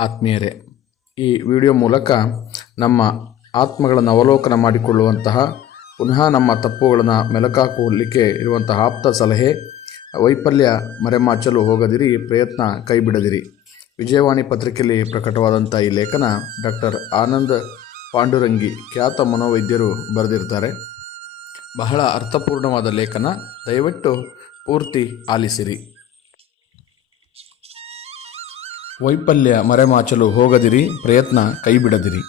ಆತ್ಮೀಯರೇ, ಈ ವಿಡಿಯೋ ಮೂಲಕ ನಮ್ಮ ಆತ್ಮಗಳನ್ನು ಅವಲೋಕನ ಮಾಡಿಕೊಳ್ಳುವಂತಹ, ಪುನಃ ನಮ್ಮ ತಪ್ಪುಗಳನ್ನು ಮೆಲುಕಾಕಲಿಕ್ಕೆ ಇರುವಂತಹ ಆಪ್ತ ಸಲಹೆ, ವೈಫಲ್ಯ ಮರೆಮಾಚಲು ಹೋಗದಿರಿ, ಪ್ರಯತ್ನ ಕೈಬಿಡದಿರಿ. ವಿಜಯವಾಣಿ ಪತ್ರಿಕೆಯಲ್ಲಿ ಪ್ರಕಟವಾದಂಥ ಈ ಲೇಖನ ಡಾಕ್ಟರ್ ಆನಂದ್ ಪಾಂಡುರಂಗಿ ಖ್ಯಾತ ಮನೋವೈದ್ಯರು ಬರೆದಿರ್ತಾರೆ. ಬಹಳ ಅರ್ಥಪೂರ್ಣವಾದ ಲೇಖನ, ದಯವಿಟ್ಟು ಪೂರ್ತಿ ಆಲಿಸಿರಿ. ವೈಫಲ್ಯ ಮರೆಮಾಚಲು ಹೋಗದಿರಿ, ಪ್ರಯತ್ನ ಕೈಬಿಡದಿರಿ.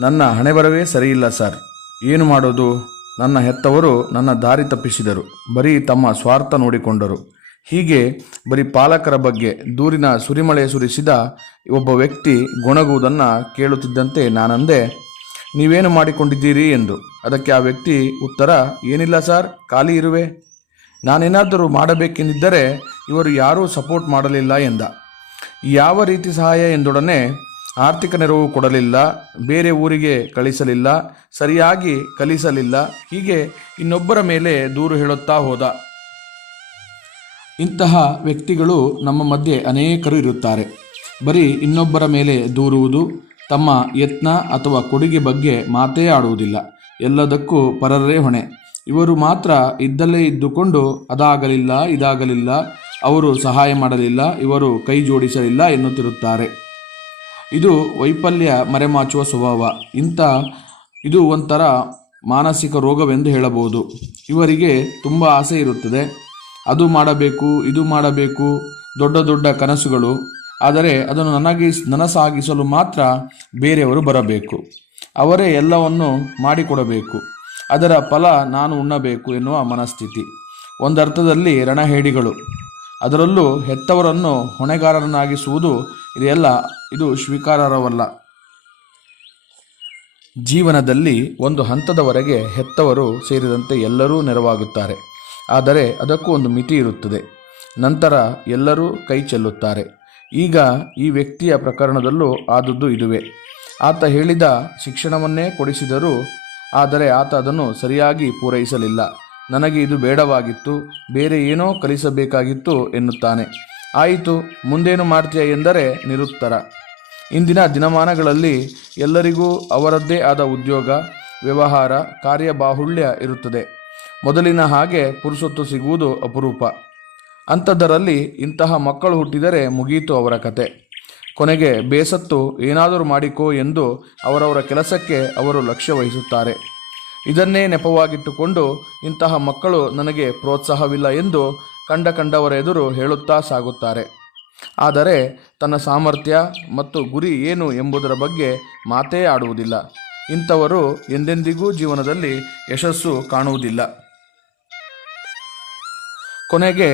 ನನ್ನ ಹಣೆಬರವೇ ಸರಿಯಿಲ್ಲ ಸರ್. ಏನು ಮಾಡೋದು? ನನ್ನ ಹೆತ್ತವರು ನನ್ನ ದಾರಿ ತಪ್ಪಿಸಿದರು. ಬರೀ ತಮ್ಮ ಸ್ವಾರ್ಥ ನೋಡಿಕೊಂಡರು. ಹೀಗೆ ಬರೀ ಪಾಲಕರ ಬಗ್ಗೆ ದೂರಿನ ಸುರಿಮಳೆ ಸುರಿಸಿದ ಒಬ್ಬ ವ್ಯಕ್ತಿ ಗೊಣಗುವುದನ್ನು ಕೇಳುತ್ತಿದ್ದಂತೆ ನಾನಂದೆ, ನೀವೇನು ಮಾಡಿಕೊಂಡಿದ್ದೀರಿ? ಎಂದು. ಅದಕ್ಕೆ ಆ ವ್ಯಕ್ತಿ, ಉತ್ತರ ಏನಿಲ್ಲ ಸರ್, ಖಾಲಿ ಇರುವೆ. ನಾನೇನಾದರೂ ಮಾಡಬೇಕೆಂದಿದ್ದರೆ ಇವರು ಯಾರೂ ಸಪೋರ್ಟ್ ಮಾಡಲಿಲ್ಲ ಎಂದ. ಯಾವ ರೀತಿ ಸಹಾಯ ಎಂದೊಡನೆ ಆರ್ಥಿಕ ನೆರವು ಕೊಡಲಿಲ್ಲ, ಬೇರೆ ಊರಿಗೆ ಕಳಿಸಲಿಲ್ಲ, ಸರಿಯಾಗಿ ಕಲಿಸಲಿಲ್ಲ, ಹೀಗೆ ಇನ್ನೊಬ್ಬರ ಮೇಲೆ ದೂರು ಹೇಳುತ್ತಾ ಹೋದ. ಇಂತಹ ವ್ಯಕ್ತಿಗಳು ನಮ್ಮ ಮಧ್ಯೆ ಅನೇಕರು ಇರುತ್ತಾರೆ. ಬರೀ ಇನ್ನೊಬ್ಬರ ಮೇಲೆ ದೂರುವುದು, ತಮ್ಮ ಯತ್ನ ಅಥವಾ ಕೊಡುಗೆ ಬಗ್ಗೆ ಮಾತೇ ಆಡುವುದಿಲ್ಲ. ಎಲ್ಲದಕ್ಕೂ ಪರರೇ ಹೊಣೆ. ಇವರು ಮಾತ್ರ ಇದ್ದಲ್ಲೇ ಇದ್ದುಕೊಂಡು ಅದಾಗಲಿಲ್ಲ, ಇದಾಗಲಿಲ್ಲ ಅವರು ಸಹಾಯ ಮಾಡಲಿಲ್ಲ, ಇವರು ಕೈ ಜೋಡಿಸಲಿಲ್ಲ ಎನ್ನುತ್ತಿರುತ್ತಾರೆ. ಇದು ವೈಫಲ್ಯ ಮರೆಮಾಚುವ ಸ್ವಭಾವ. ಇಂಥ, ಇದು ಒಂಥರ ಮಾನಸಿಕ ರೋಗವೆಂದು ಹೇಳಬಹುದು. ಇವರಿಗೆ ತುಂಬ ಆಸೆ ಇರುತ್ತದೆ. ಅದು ಮಾಡಬೇಕು, ಇದು ಮಾಡಬೇಕು, ದೊಡ್ಡ ದೊಡ್ಡ ಕನಸುಗಳು. ಆದರೆ ಅದನ್ನು ನನಗೆ ನನಸಾಗಿಸಲು ಮಾತ್ರ ಬೇರೆಯವರು ಬರಬೇಕು. ಅವರೇ ಎಲ್ಲವನ್ನು ಮಾಡಿಕೊಡಬೇಕು. ಅದರ ಫಲ ನಾನು ಉಣ್ಣಬೇಕು ಎನ್ನುವ ಮನಸ್ಥಿತಿ. ಒಂದರ್ಥದಲ್ಲಿ ರಣಹೇಡಿಗಳು. ಅದರಲ್ಲೂ ಹೆತ್ತವರನ್ನು ಹೊಣೆಗಾರರನ್ನಾಗಿಸುವುದು ಇದೆಲ್ಲ ಇದು ಸ್ವೀಕಾರಾರ್ಹವಲ್ಲ. ಜೀವನದಲ್ಲಿ ಒಂದು ಹಂತದವರೆಗೆ ಹೆತ್ತವರು ಸೇರಿದಂತೆ ಎಲ್ಲರೂ ನೆರವಾಗುತ್ತಾರೆ. ಆದರೆ ಅದಕ್ಕೂ ಒಂದು ಮಿತಿ ಇರುತ್ತದೆ. ನಂತರ ಎಲ್ಲರೂ ಕೈ ಚೆಲ್ಲುತ್ತಾರೆ. ಈಗ ಈ ವ್ಯಕ್ತಿಯ ಪ್ರಕರಣದಲ್ಲೂ ಆದದ್ದು ಇದುವೆ. ಆತ ಹೇಳಿದ ಶಿಕ್ಷಣವನ್ನೇ ಕೊಡಿಸಿದರೂ, ಆದರೆ ಆತ ಅದನ್ನು ಸರಿಯಾಗಿ ಪೂರೈಸಲಿಲ್ಲ. ನನಗೆ ಇದು ಬೇಡವಾಗಿತ್ತು, ಬೇರೆ ಏನೋ ಕಲಿಸಬೇಕಾಗಿತ್ತು ಎನ್ನುತ್ತಾನೆ. ಆಯಿತು, ಮುಂದೇನು ಮಾಡ್ತೀಯ ಎಂದರೆ ನಿರುತ್ತರ. ಇಂದಿನ ದಿನಮಾನಗಳಲ್ಲಿ ಎಲ್ಲರಿಗೂ ಅವರದ್ದೇ ಆದ ಉದ್ಯೋಗ, ವ್ಯವಹಾರ, ಕಾರ್ಯಬಾಹುಳ್ಯ ಇರುತ್ತದೆ. ಮೊದಲಿನ ಹಾಗೆ ಪುರುಸೊತ್ತು ಸಿಗುವುದು ಅಪರೂಪ. ಅಂಥದ್ದರಲ್ಲಿ ಇಂತಹ ಮಕ್ಕಳು ಹುಟ್ಟಿದರೆ ಮುಗಿಯಿತು ಅವರ ಕತೆ. ಕೊನೆಗೆ ಬೇಸತ್ತು ಏನಾದರೂ ಮಾಡಿಕೋ ಎಂದು ಅವರವರ ಕೆಲಸಕ್ಕೆ ಅವರು ಲಕ್ಷ್ಯ ವಹಿಸುತ್ತಾರೆ. ಇದನ್ನೇ ನೆಪವಾಗಿಟ್ಟುಕೊಂಡು ಇಂತಹ ಮಕ್ಕಳು ನನಗೆ ಪ್ರೋತ್ಸಾಹವಿಲ್ಲ ಎಂದು ಕಂಡ ಕಂಡವರ ಎದುರು ಹೇಳುತ್ತಾ ಸಾಗುತ್ತಾರೆ. ಆದರೆ ತನ್ನ ಸಾಮರ್ಥ್ಯ ಮತ್ತು ಗುರಿ ಏನು ಎಂಬುದರ ಬಗ್ಗೆ ಮಾತೇ ಆಡುವುದಿಲ್ಲ. ಇಂಥವರು ಎಂದೆಂದಿಗೂ ಜೀವನದಲ್ಲಿ ಯಶಸ್ಸು ಕಾಣುವುದಿಲ್ಲ. ಕೊನೆಗೆ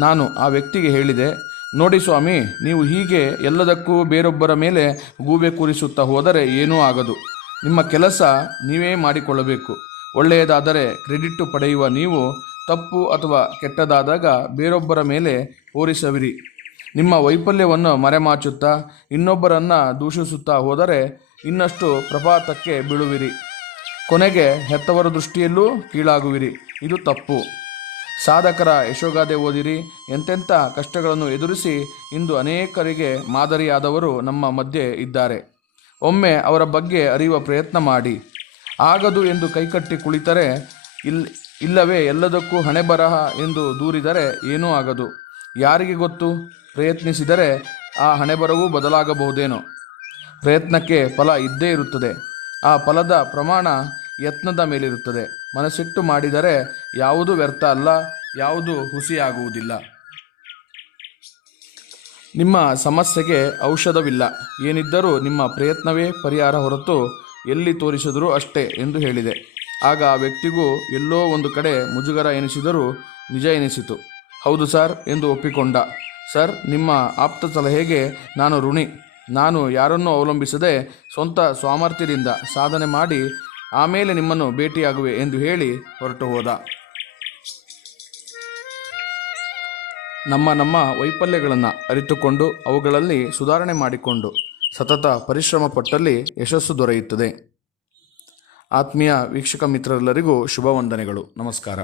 ನಾನು ಆ ವ್ಯಕ್ತಿಗೆ ಹೇಳಿದೆ, ನೋಡಿ ಸ್ವಾಮಿ, ನೀವು ಹೀಗೆ ಎಲ್ಲದಕ್ಕೂ ಬೇರೊಬ್ಬರ ಮೇಲೆ ಗೂಬೆ ಕೂರಿಸುತ್ತಾ ಹೋದರೆ ಏನೂ ಆಗದು. ನಿಮ್ಮ ಕೆಲಸ ನೀವೇ ಮಾಡಿಕೊಳ್ಳಬೇಕು. ಒಳ್ಳೆಯದಾದರೆ ಕ್ರೆಡಿಟ್ಟು ಪಡೆಯುವ ನೀವು ತಪ್ಪು ಅಥವಾ ಕೆಟ್ಟದಾದಾಗ ಬೇರೊಬ್ಬರ ಮೇಲೆ ಹೋರಿಸವಿರಿ. ನಿಮ್ಮ ವೈಫಲ್ಯವನ್ನು ಮರೆಮಾಚುತ್ತಾ ಇನ್ನೊಬ್ಬರನ್ನು ದೂಷಿಸುತ್ತಾ ಹೋದರೆ ಇನ್ನಷ್ಟು ಪ್ರಪಾತಕ್ಕೆ ಬೀಳುವಿರಿ. ಕೊನೆಗೆ ಹೆತ್ತವರ ದೃಷ್ಟಿಯಲ್ಲೂ ಕೀಳಾಗುವಿರಿ. ಇದು ತಪ್ಪು. ಸಾಧಕರ ಯಶೋಗಾದೆ ಓದಿರಿ. ಎಂತೆಂಥ ಕಷ್ಟಗಳನ್ನು ಎದುರಿಸಿ ಇಂದು ಅನೇಕರಿಗೆ ಮಾದರಿಯಾದವರು ನಮ್ಮ ಮಧ್ಯೆ ಇದ್ದಾರೆ. ಒಮ್ಮೆ ಅವರ ಬಗ್ಗೆ ಅರಿಯುವ ಪ್ರಯತ್ನ ಮಾಡಿ. ಆಗದು ಎಂದು ಕೈಕಟ್ಟಿ ಕುಳಿತರೆ, ಇಲ್, ಇಲ್ಲವೇ ಎಲ್ಲದಕ್ಕೂ ಹಣೆ ಬರಹ ಎಂದು ದೂರಿದರೆ ಏನೂ ಆಗದು. ಯಾರಿಗೆ ಗೊತ್ತು? ಪ್ರಯತ್ನಿಸಿದರೆ ಆ ಹಣೆಬರವೂ ಬದಲಾಗಬಹುದೇನೋ. ಪ್ರಯತ್ನಕ್ಕೆ ಫಲ ಇದ್ದೇ ಇರುತ್ತದೆ. ಆ ಫಲದ ಪ್ರಮಾಣ ಯತ್ನದ ಮೇಲಿರುತ್ತದೆ. ಮನಸ್ಸಿಟ್ಟು ಮಾಡಿದರೆ ಯಾವುದು ವ್ಯರ್ಥ ಅಲ್ಲ, ಯಾವುದು ಹುಸಿಯಾಗುವುದಿಲ್ಲ. ನಿಮ್ಮ ಸಮಸ್ಯೆಗೆ ಔಷಧವಿಲ್ಲ. ಏನಿದ್ದರೂ ನಿಮ್ಮ ಪ್ರಯತ್ನವೇ ಪರಿಹಾರ ಹೊರತು ಎಲ್ಲಿ ತೋರಿಸಿದರೂ ಅಷ್ಟೇ ಎಂದು ಹೇಳಿದೆ. ಆಗ ಆ ವ್ಯಕ್ತಿಗೂ ಎಲ್ಲೋ ಒಂದು ಕಡೆ ಮುಜುಗರ ಎನಿಸಿದರೂ ನಿಜ ಎನಿಸಿತು. ಹೌದು ಸರ್ ಎಂದು ಒಪ್ಪಿಕೊಂಡ. ಸರ್, ನಿಮ್ಮ ಆಪ್ತ ಸಲಹೆಗೆ ನಾನು ಋಣಿ. ನಾನು ಯಾರನ್ನೂ ಅವಲಂಬಿಸದೆ ಸ್ವಂತ ಸಾಮರ್ಥ್ಯದಿಂದ ಸಾಧನೆ ಮಾಡಿ ಆಮೇಲೆ ನಿಮ್ಮನ್ನು ಭೇಟಿಯಾಗುವೆ ಎಂದು ಹೇಳಿ ಹೊರಟು ಹೋದ. ನಮ್ಮ ನಮ್ಮ ವೈಫಲ್ಯಗಳನ್ನು ಅರಿತುಕೊಂಡು ಅವುಗಳಲ್ಲಿ ಸುಧಾರಣೆ ಮಾಡಿಕೊಂಡು ಸತತ ಪರಿಶ್ರಮ ಪಟ್ಟಲ್ಲಿ ಯಶಸ್ಸು ದೊರೆಯುತ್ತದೆ. ಆತ್ಮೀಯ ವೀಕ್ಷಕ ಮಿತ್ರರೆಲ್ಲರಿಗೂ ಶುಭ ವಂದನೆಗಳು ನಮಸ್ಕಾರ.